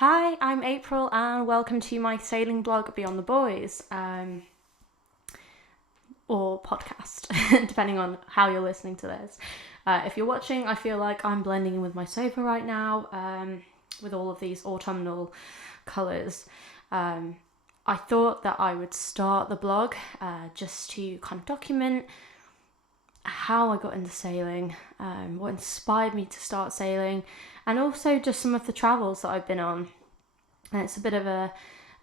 Hi, I'm April and welcome to my sailing blog Beyond the Boys, or podcast, depending on how you're listening to this. If you're watching, I feel like I'm blending in with my sofa right now, with all of these autumnal colours. I thought that I would start the blog just to kind of document how I got into sailing, what inspired me to start sailing, and also just some of the travels that I've been on. And it's a bit of a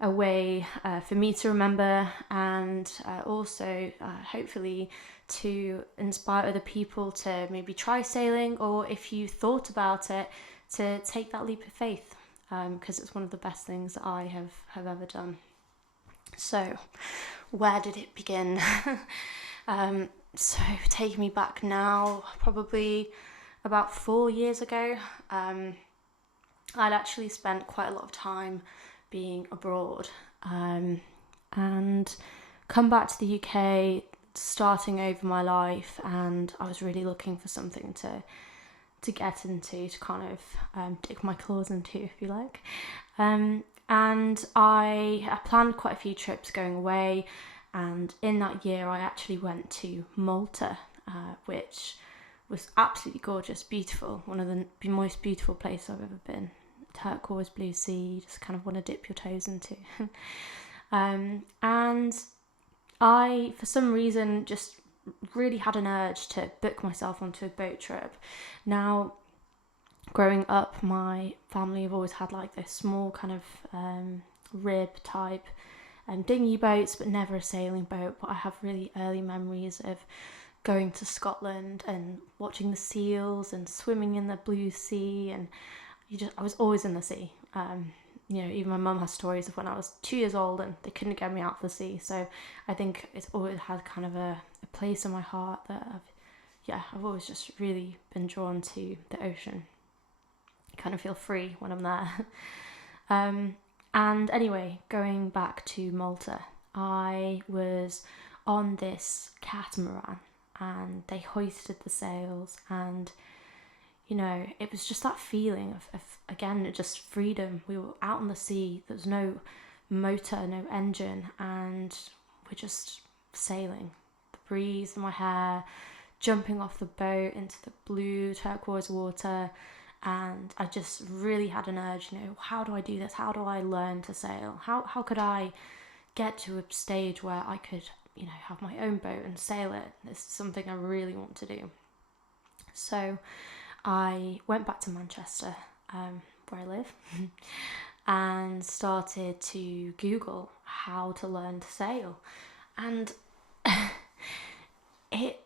way for me to remember, and also hopefully to inspire other people to maybe try sailing, or if you thought about it, to take that leap of faith, because it's one of the best things that I have ever done. So, where did it begin? So taking me back now, probably about 4 years ago, I'd actually spent quite a lot of time being abroad, and come back to the UK, starting over my life, and I was really looking for something to get into, to kind of dig my claws into, if you like. And I planned quite a few trips going away, and in that year I actually went to Malta, which was absolutely gorgeous, beautiful, one of the most beautiful places I've ever been. Turquoise blue sea, you just kind of want to dip your toes into. And I, for some reason, just really had an urge to book myself onto a boat trip. Now, growing up, my family have always had like this small kind of rib type dinghy boats, but never a sailing boat. But I have really early memories of going to Scotland and watching the seals and swimming in the blue sea, and I was always in the sea. Even my mum has stories of when I was 2 years old and they couldn't get me out of the sea. So I think it's always had kind of a place in my heart that I've always just really been drawn to the ocean. I kind of feel free when I'm there. And anyway, going back to Malta, I was on this catamaran and they hoisted the sails, and it was just that feeling of again, just freedom. We were out on the sea, there was no motor, no engine, and we're just sailing. The breeze in my hair, jumping off the boat into the blue turquoise water, and I just really had an urge, how do I do this? How do I learn to sail? How could I get to a stage where I could, have my own boat and sail it? This is something I really want to do. So I went back to Manchester, where I live, and started to Google how to learn to sail. And it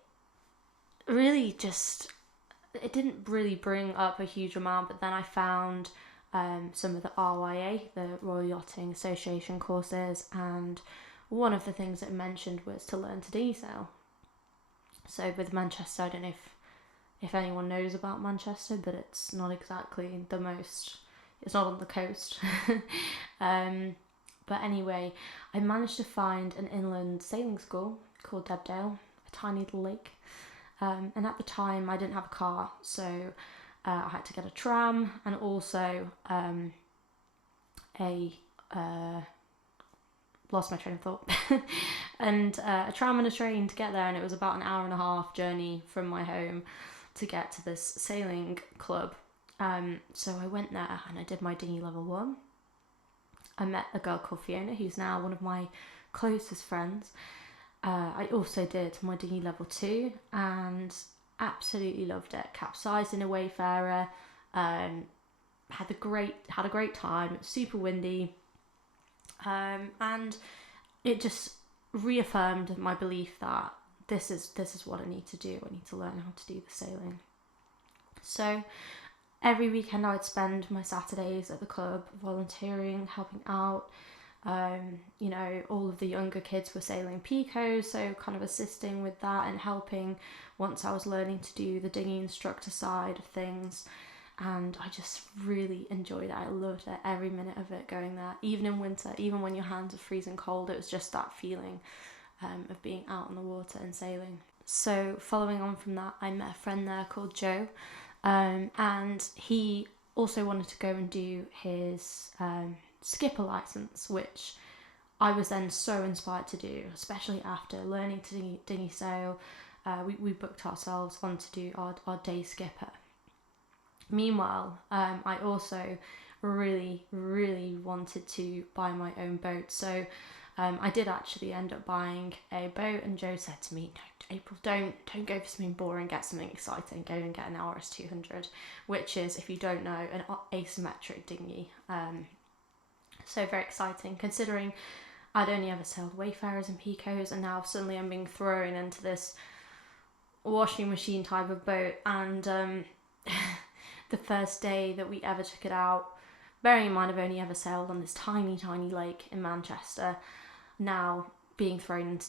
didn't really bring up a huge amount, but then I found some of the RYA, the Royal Yachting Association courses, and one of the things it mentioned was to learn to dinghy sail. So with Manchester, I don't know if anyone knows about Manchester, but it's not exactly it's not on the coast. But anyway, I managed to find an inland sailing school called Debdale, a tiny little lake. And at the time I didn't have a car, so I had to get a tram, and also lost my train of thought. And a tram and a train to get there, and it was about an hour and a half journey from my home to get to this sailing club. So I went there and I did my dinghy level 1. I met a girl called Fiona, who's now one of my closest friends. I also did my dinghy level 2 and absolutely loved it. Capsized in a Wayfarer, had a great time. It was super windy, and it just reaffirmed my belief that this is what I need to do. I need to learn how to do the sailing. So every weekend I would spend my Saturdays at the club volunteering, helping out. All of the younger kids were sailing Picos, so kind of assisting with that and helping once I was learning to do the dinghy instructor side of things. And I just really enjoyed it. I loved it, every minute of it, going there, even in winter, even when your hands are freezing cold. It was just that feeling of being out on the water and sailing. So following on from that, I met a friend there called Joe, and he also wanted to go and do his skipper license, which I was then so inspired to do, especially after learning to dinghy sail. We booked ourselves on to do our day skipper. Meanwhile, I also really wanted to buy my own boat, so I did actually end up buying a boat, and Joe said to me, "No, April, don't go for something boring, get something exciting, go and get an RS 200, which is, if you don't know, an asymmetric dinghy. So very exciting, considering I'd only ever sailed Wayfarers and Picos, and now suddenly I'm being thrown into this washing machine type of boat. And the first day that we ever took it out, bearing in mind I've only ever sailed on this tiny lake in Manchester, now being thrown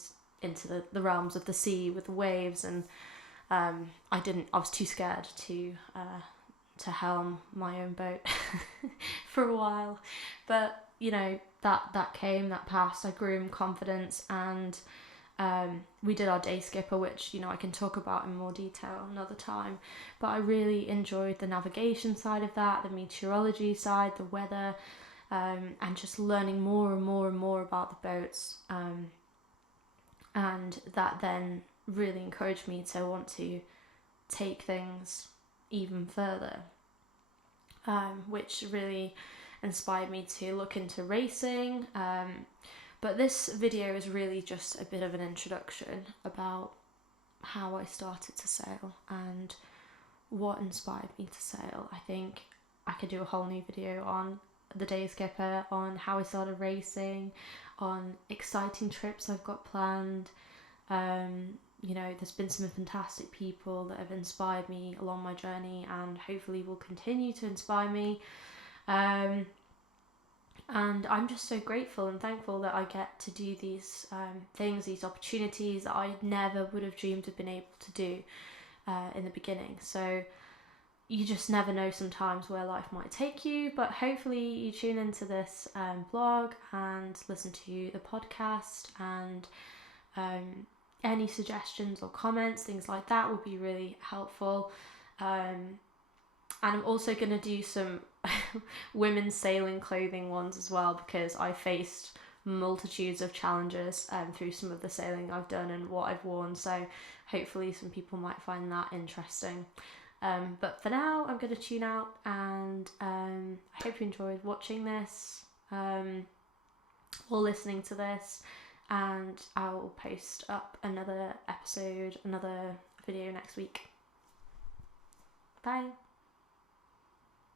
into the realms of the sea with the waves, and I was too scared to helm my own boat for a while. But you know, that came, that passed. I grew in confidence, and we did our day skipper, which, you know, I can talk about in more detail another time. But I really enjoyed the navigation side of that, the meteorology side, the weather, and just learning more and more about the boats. And that then really encouraged me to want to take things even further, which really inspired me to look into racing. But this video is really just a bit of an introduction about how I started to sail and what inspired me to sail. I think I could do a whole new video on the day skipper, on how I started racing, on exciting trips I've got planned. You know, there's been some fantastic people that have inspired me along my journey, and hopefully will continue to inspire me. And I'm just so grateful and thankful that I get to do these things, these opportunities that I never would have dreamed of being able to do in the beginning. So you just never know sometimes where life might take you, but hopefully you tune into this blog and listen to the podcast, and any suggestions or comments, things like that, would be really helpful. And I'm also going to do some women's sailing clothing ones as well, because I faced multitudes of challenges through some of the sailing I've done and what I've worn, so hopefully some people might find that interesting. But for now, I'm going to tune out, and I hope you enjoyed watching this or listening to this, and I'll post up another episode, another video next week. Bye.